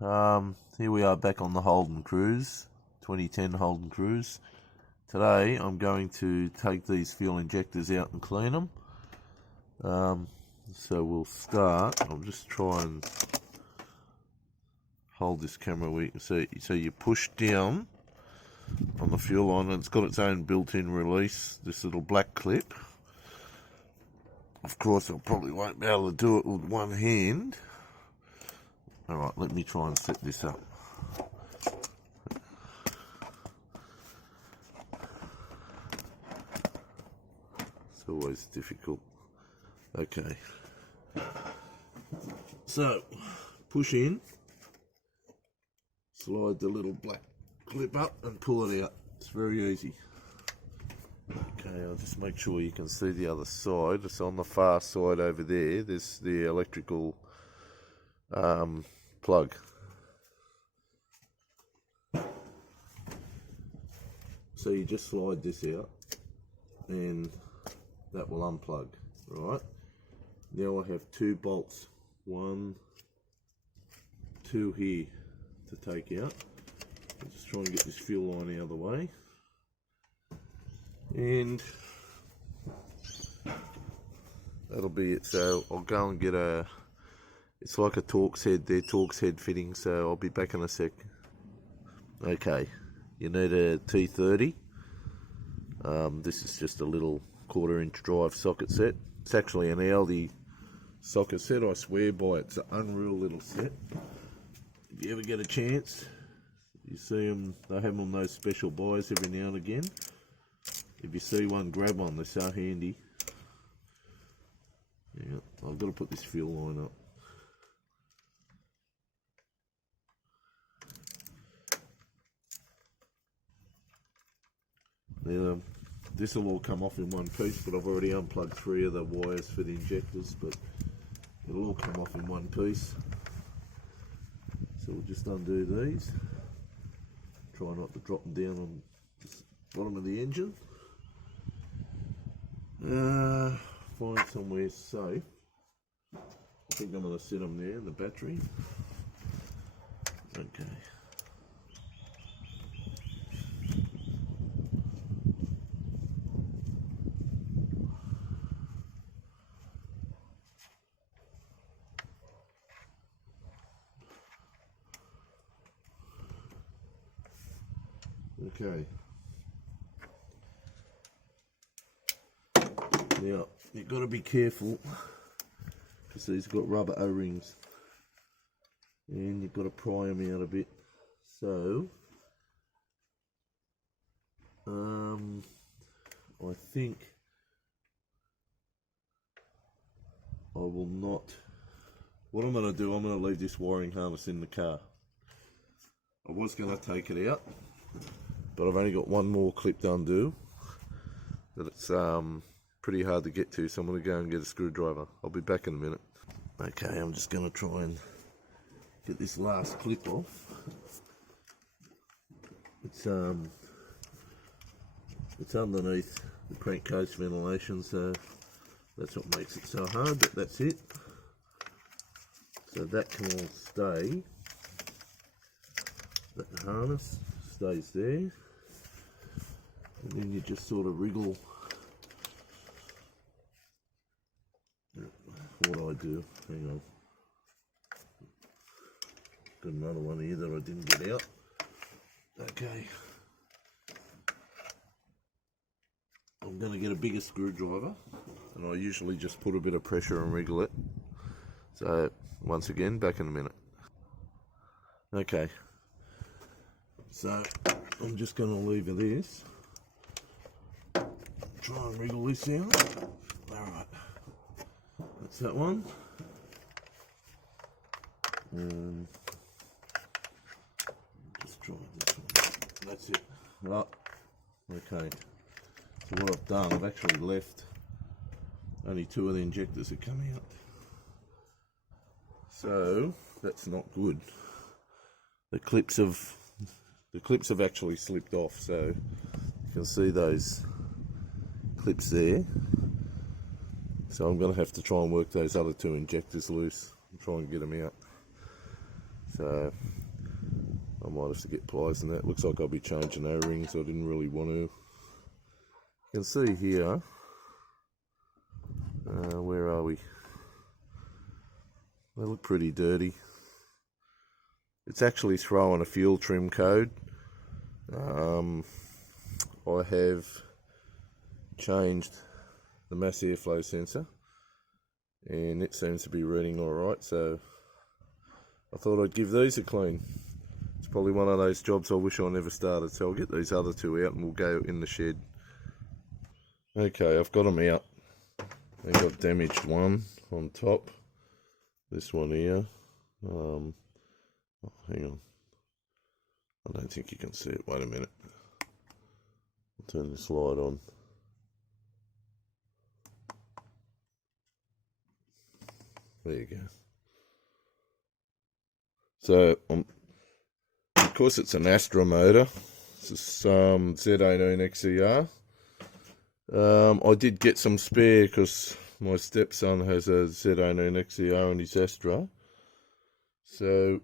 Here we are back on the Holden Cruze, 2010 Holden Cruze. Today I'm going to take these fuel injectors out and clean them. So we'll start. I'll just try and hold this camera where you can see. So you push down on the fuel line, and it's got its own built-in release, this little black clip. Of course I probably won't be able to do it with one hand. Alright, let me try and set this up. It's always difficult. Okay. So, push in, slide the little black clip up and pull it out. It's very easy. Okay, I'll just make sure you can see the other side. It's on the far side over there. There's the electrical plug. So you just slide this out and that will unplug. Right, now I have two bolts, 1, 2 here to take out. I'll just try and get this fuel line out of the way, and that'll be it. So I'll go and get it's like a Torx head there, Torx head fitting, so I'll be back in a sec. Okay, you need a T30. This is just a little 1/4 inch drive socket set. It's actually an Aldi socket set, I swear by it. It's an unreal little set. If you ever get a chance, you see them, they have them on those special buys every now and again. If you see one, grab one, they're so handy. Yeah, I've got to put this fuel line up. Now, this will all come off in one piece, but I've already unplugged 3 of the wires for the injectors, but it'll all come off in one piece. So we'll just undo these. Try not to drop them down on the bottom of the engine. Find somewhere safe. I think I'm going to set them there in the battery. Okay. Okay. Now, you've got to be careful because these have got rubber O-rings and you've got to pry them out a bit. So, I think I will not. What I'm going to do, I'm going to leave this wiring harness in the car. I was going to take it out, but I've only got one more clip to undo that it's pretty hard to get to, so I'm going to go and get a screwdriver. I'll be back in a minute. Okay, I'm just going to try and get this last clip off. It's underneath the crankcase ventilation, so that's what makes it so hard, but that's it. So that can all stay. That harness stays there. And then you just sort of wriggle. What I do, hang on. Got another one here that I didn't get out. Okay. I'm going to get a bigger screwdriver, and I usually just put a bit of pressure and wriggle it. So, once again, back in a minute. Okay. So, I'm just going to leave this. Try and wriggle this out. Alright. That's that one. And just try this one. That's it. Right. Okay. So what I've done, I've actually left only 2 of the injectors that come out. So that's not good. The clips have actually slipped off, so you can see those clips there. So I'm going to have to try and work those other 2 injectors loose and try and get them out. So I might have to get pliers and that. Looks like I'll be changing O-rings. I didn't really want to. You can see here, where are we? They look pretty dirty. It's actually throwing a fuel trim code. I have changed the mass airflow sensor and it seems to be reading alright, so I thought I'd give these a clean. It's probably one of those jobs I wish I never started, so I'll get these other two out and we'll go in the shed. Okay, I've got them out. I got damaged one on top. This one here. Oh, hang on. I don't think you can see it. Wait a minute. I'll turn this light on. There you go. So, of course it's an Astra motor. This is Z18XER. I did get some spare because my stepson has a Z18XER and his Astra. So,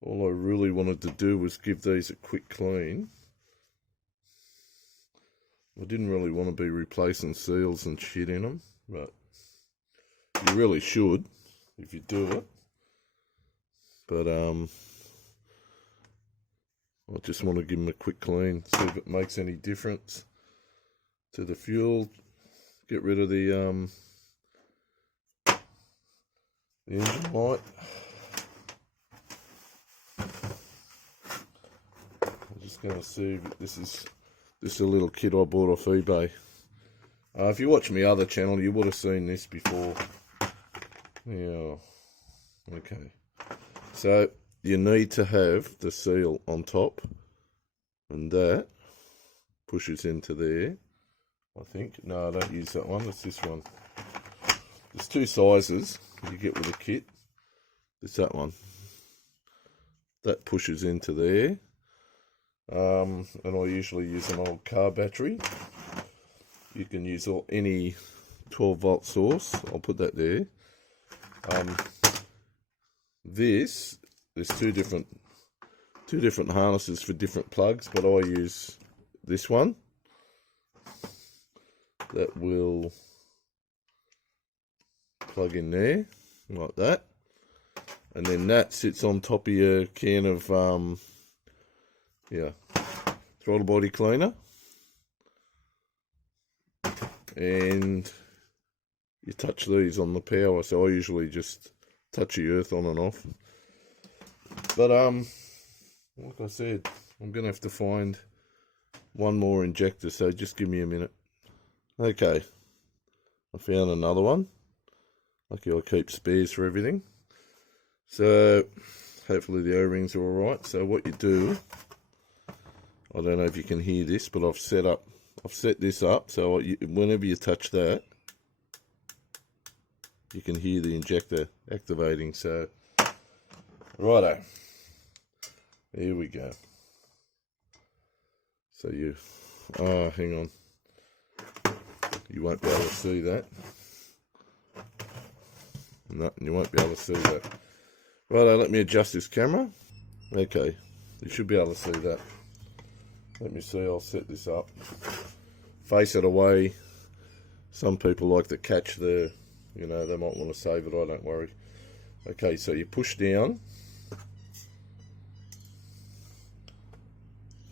all I really wanted to do was give these a quick clean. I didn't really want to be replacing seals and shit in them, but you really should if you do it. But I just want to give them a quick clean, see if it makes any difference to the fuel. Get rid of the engine light. I'm just going to see if this is a little kit I bought off eBay. If you watch my other channel, you would have seen this before. Yeah. Okay. So you need to have the seal on top, and that pushes into there. I think. No, I don't use that one. It's this one. There's two sizes you get with a kit. It's that one. That pushes into there. And I usually use an old car battery. You can use any 12-volt source. I'll put that there. There's two different harnesses for different plugs, but I use this one. That will plug in there, like that. And then that sits on top of your can of, throttle body cleaner. And you touch these on the power, so I usually just touch the earth on and off. But, like I said, I'm going to have to find one more injector, so just give me a minute. Okay, I found another one. Lucky I keep spares for everything. So, hopefully the O-rings are alright. So what you do, I don't know if you can hear this, but I've set this up, so whenever you touch that, you can hear the injector activating. So, righto, here we go. So hang on. You won't be able to see that. No, you won't be able to see that. Righto, let me adjust this camera. Okay, you should be able to see that. Let me see, I'll set this up. Face it away. Some people like to catch they might want to save it, I don't worry. Okay, so you push down.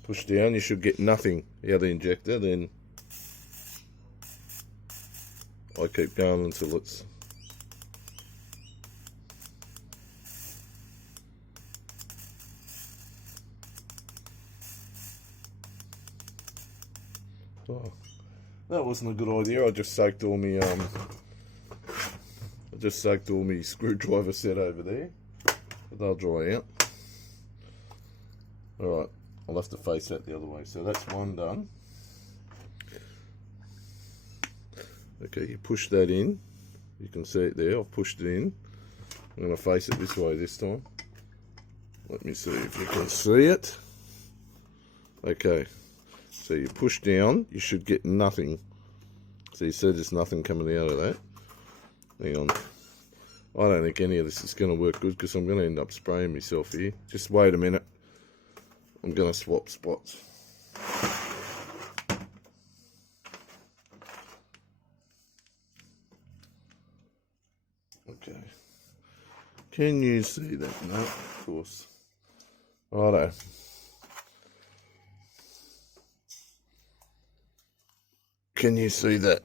Push down, you should get nothing out of the injector, then I keep going until it's that wasn't a good idea. I just soaked all my screwdriver set over there, but they'll dry out. Alright, I'll have to face that the other way. So that's one done. Okay, you push that in. You can see it there. I've pushed it in. I'm going to face it this way this time. Let me see if you can see it. Okay, so you push down. You should get nothing. So you see there's nothing coming out of that. Hang on. I don't think any of this is going to work good because I'm going to end up spraying myself here. Just wait a minute. I'm going to swap spots. Okay. Can you see that? No, of course. Righto. Can you see that?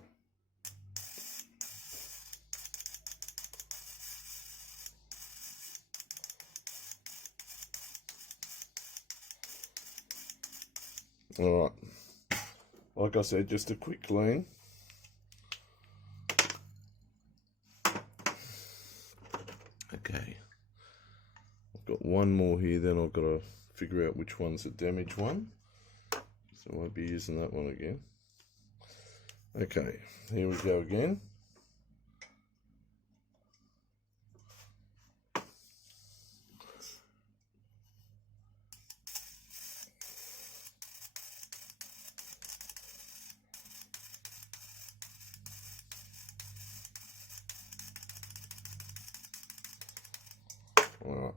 Alright. Like I said, just a quick clean. Okay. I've got one more here, then I've got to figure out which one's the damaged one. So I won't be using that one again. Okay, here we go again. Alright.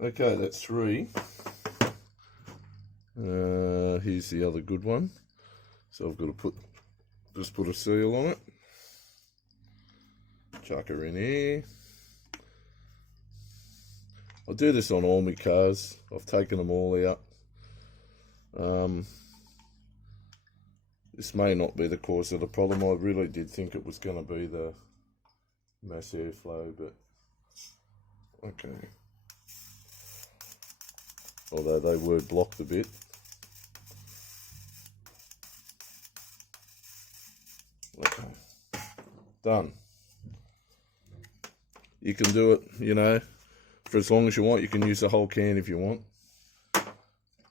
Okay, that's 3. Here's the other good one. So I've got to just put a seal on it. Chuck her in here. I do this on all my cars. I've taken them all out. This may not be the cause of the problem. I really did think it was going to be the mass airflow, but okay. Although they were blocked a bit. Okay, done. You can do it, you know, for as long as you want. You can use the whole can if you want.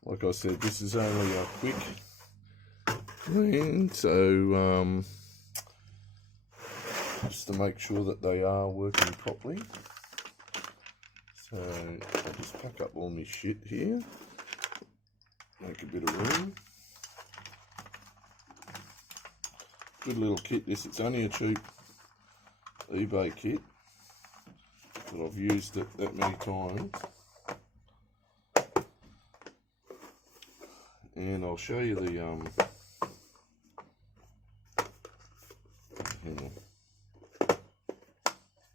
Like I said, this is only a quick clean, so just to make sure that they are working properly. So I'll just pack up all my shit here, make a bit of room. Good little kit this. It's only a cheap eBay kit, but I've used it that many times. And I'll show you the hang on.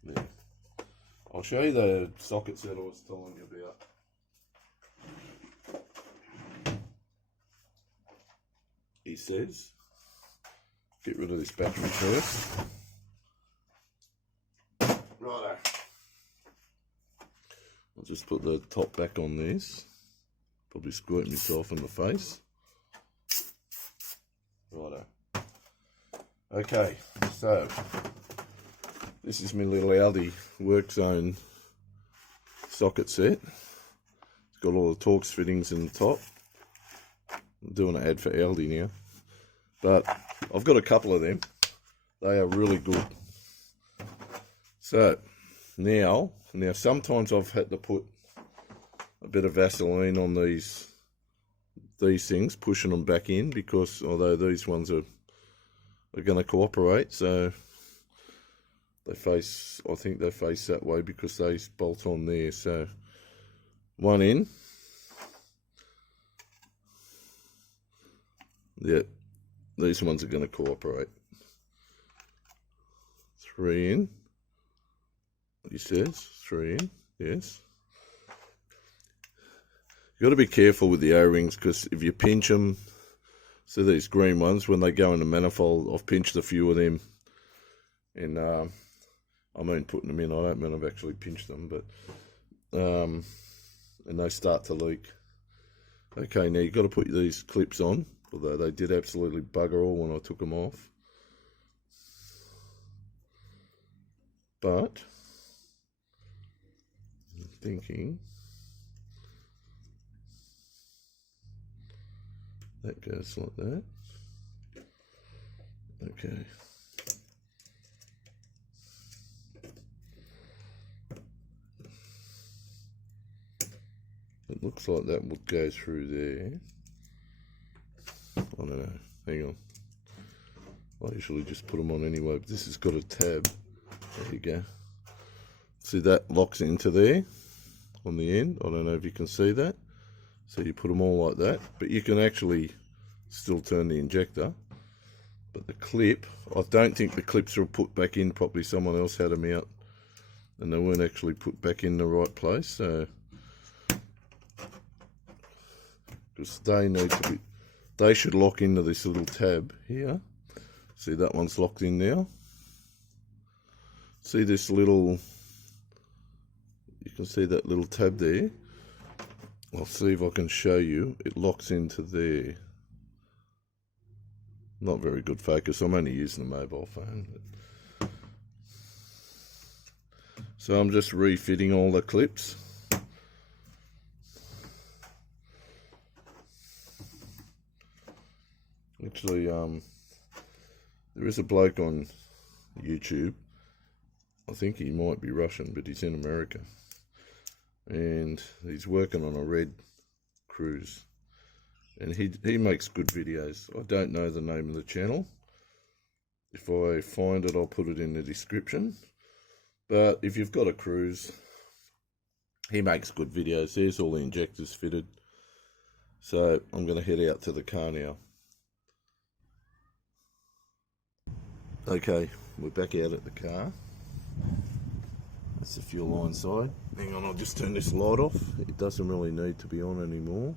There. I'll show you the sockets that I was telling you about. He says, get rid of this battery first. Righto. I'll just put the top back on this. Probably squirt myself in the face. Righto. Okay, so this is my little Audi work zone socket set. It's got all the Torx fittings in the top. I'm doing an ad for Aldi now, but I've got a couple of them. They are really good. So now sometimes I've had to put a bit of Vaseline on these things, pushing them back in, because although these ones are going to cooperate, so they face, I think they face that way because they bolt on there. So one in. Yeah, these ones are going to cooperate. 3 in. He says 3 in. Yes. You've got to be careful with the O-rings, because if you pinch them, so these green ones, when they go in the manifold, I've pinched a few of them, and I mean putting them in, I don't mean I've actually pinched them, but and they start to leak. Okay, now you've got to put these clips on, although they did absolutely bugger all when I took them off. But I'm thinking that goes like that. Okay. It looks like that would go through there. I don't know. Hang on. I usually just put them on anyway, but this has got a tab. There you go. See, that locks into there on the end. I don't know if you can see that. So you put them all like that, but you can actually still turn the injector. But the clip, I don't think the clips are put back in properly. Someone else had them out and they weren't actually put back in the right place. So, because they need to be, they should lock into this little tab here. See, that one's locked in now. See this little, you can see that little tab there. I'll see if I can show you. It locks into there. Not very good focus. I'm only using the mobile phone. So I'm just refitting all the clips. Actually, there is a bloke on YouTube. I think he might be Russian, but he's in America. And he's working on a red Cruze. And he makes good videos. I don't know the name of the channel. If I find it, I'll put it in the description. But if you've got a Cruze, he makes good videos. There's all the injectors fitted. So I'm going to head out to the car now. Okay, we're back out at the car. That's the fuel line side. Hang on, I'll just turn this light off. It doesn't really need to be on anymore.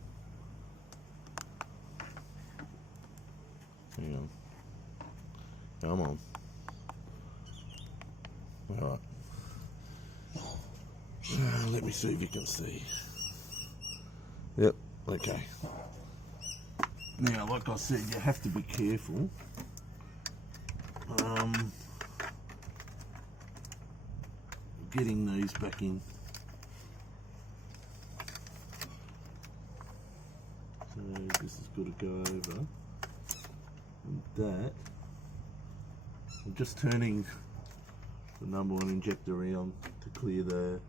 Hang on. Come on. Alright. Let me see if you can see. Yep, okay. Now, like I said, you have to be careful. Getting these back in. So this has got to go over. And that, I'm just turning the number one injector around to clear the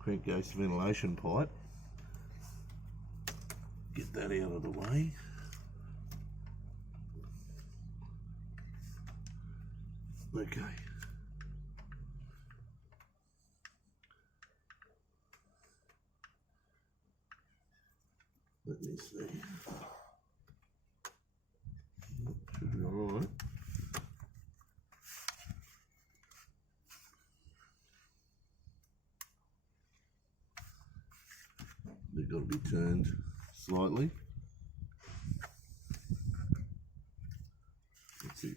crankcase ventilation pipe. Get that out of the way. Okay. Let me see. Should be alright. They've got to be turned slightly. That's it.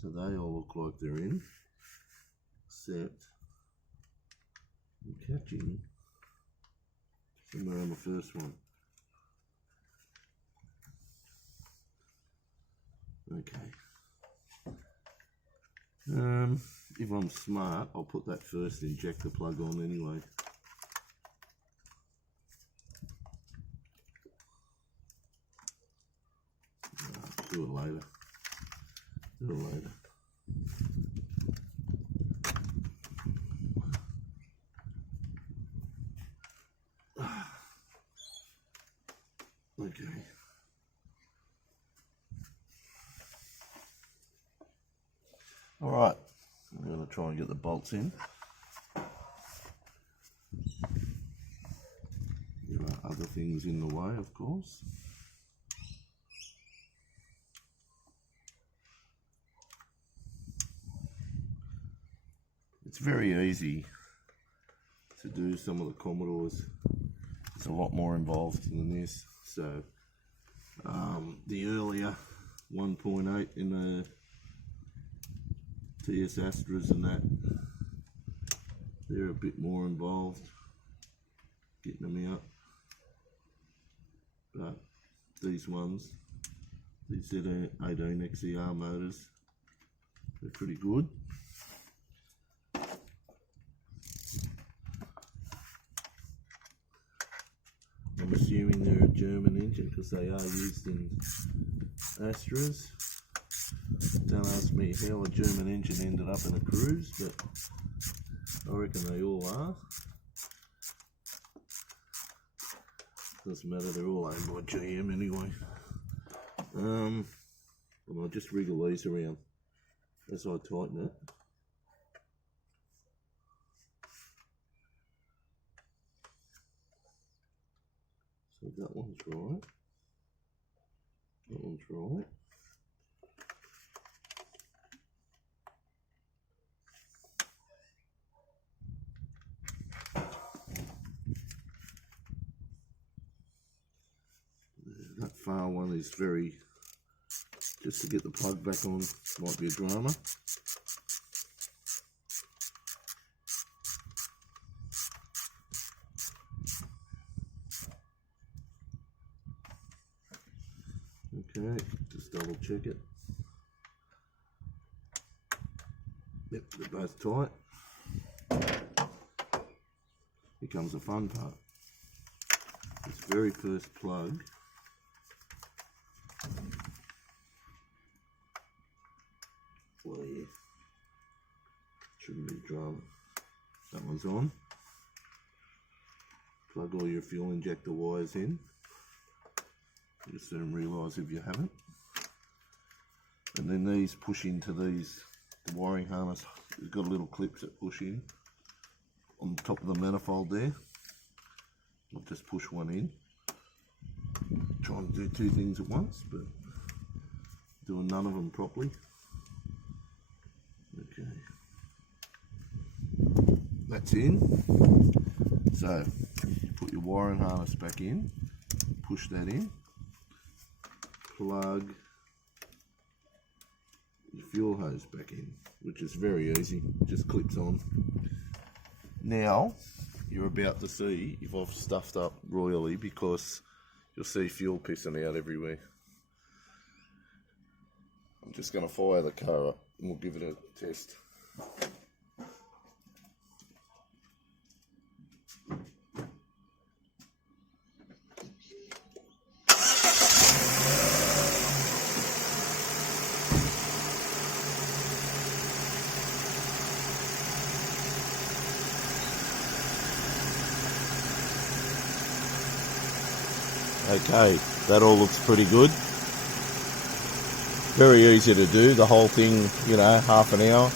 So they all look like they're in, except I'm catching somewhere on the first one. Okay. If I'm smart, I'll put that first injector plug on anyway. Do it later. Do it later. Okay. All right. I'm going to try and get the bolts in. There are other things in the way, of course. It's very easy to do some of the Commodores. It's a lot more involved than this. So the earlier 1.8 in the Z18XERs and that, they're a bit more involved getting them out. But these ones, these Z18XER motors, they're pretty good. I'm assuming they're a German engine because they are used in Astras. Don't ask me how a German engine ended up in a Cruze, but I reckon they all are. Doesn't matter, they're all owned by GM anyway. And I'll just wriggle these around as I tighten it. So that one's right. That one's right. That far one is very, just to get the plug back on, might be a drama. Okay, just double check it. Yep, they're both tight. Here comes the fun part. This very first plug. Well, yeah. Shouldn't be a drama. That one's on. Plug all your fuel injector wires in. You'll soon realise if you haven't. And then these push into these, the wiring harness. It's got little clips that push in on the top of the manifold there. I'll just push one in. Trying to do two things at once, but doing none of them properly. Okay, that's in. So put your wiring harness back in, push that in, plug your fuel hose back in, which is very easy, just clips on. Now you're about to see if I've stuffed up royally, because you'll see fuel pissing out everywhere. I'm just going to fire the car up and we'll give it a test. Okay, that all looks pretty good. Very easy to do, the whole thing, you know, half an hour.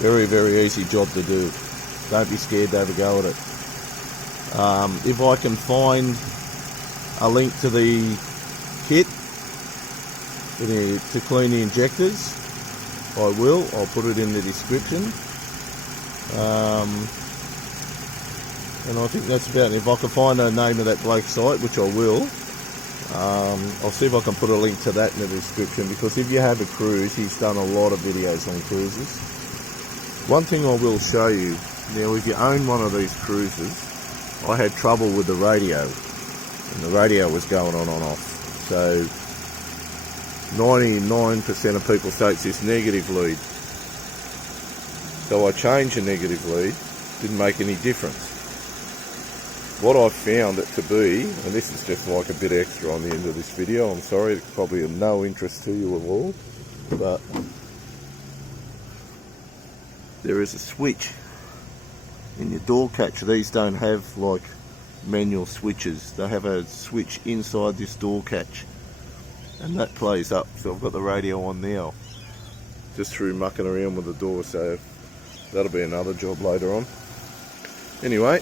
Very, very easy job to do. Don't be scared to have a go at it. If I can find a link to the kit to clean the injectors, I will. I'll put it in the description. And I think that's about it. If I can find the name of that bloke's site, which I will, I'll see if I can put a link to that in the description, because if you have a Cruze, he's done a lot of videos on Cruzes. One thing I will show you, now if you own one of these Cruzes, I had trouble with the radio, and the radio was going on and off. So 99% of people say it's this negative lead. So I changed the negative lead, didn't make any difference. What I found it to be, and this is just like a bit extra on the end of this video, I'm sorry, it's probably of no interest to you at all, but there is a switch in your door catch. These don't have like manual switches, they have a switch inside this door catch, and that plays up. So I've got the radio on now, just through mucking around with the door, so that'll be another job later on. Anyway,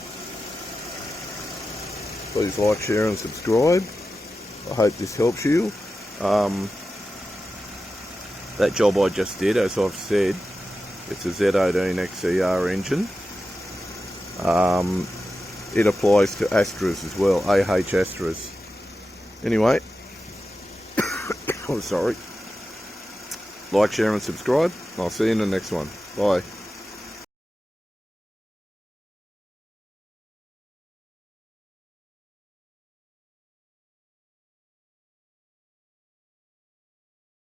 please like, share and subscribe. I hope this helps you. That job I just did, as I've said, it's a Z18XER engine. It applies to Astras as well, AH Astras. Anyway, I'm sorry. Like, share and subscribe. I'll see you in the next one. Bye.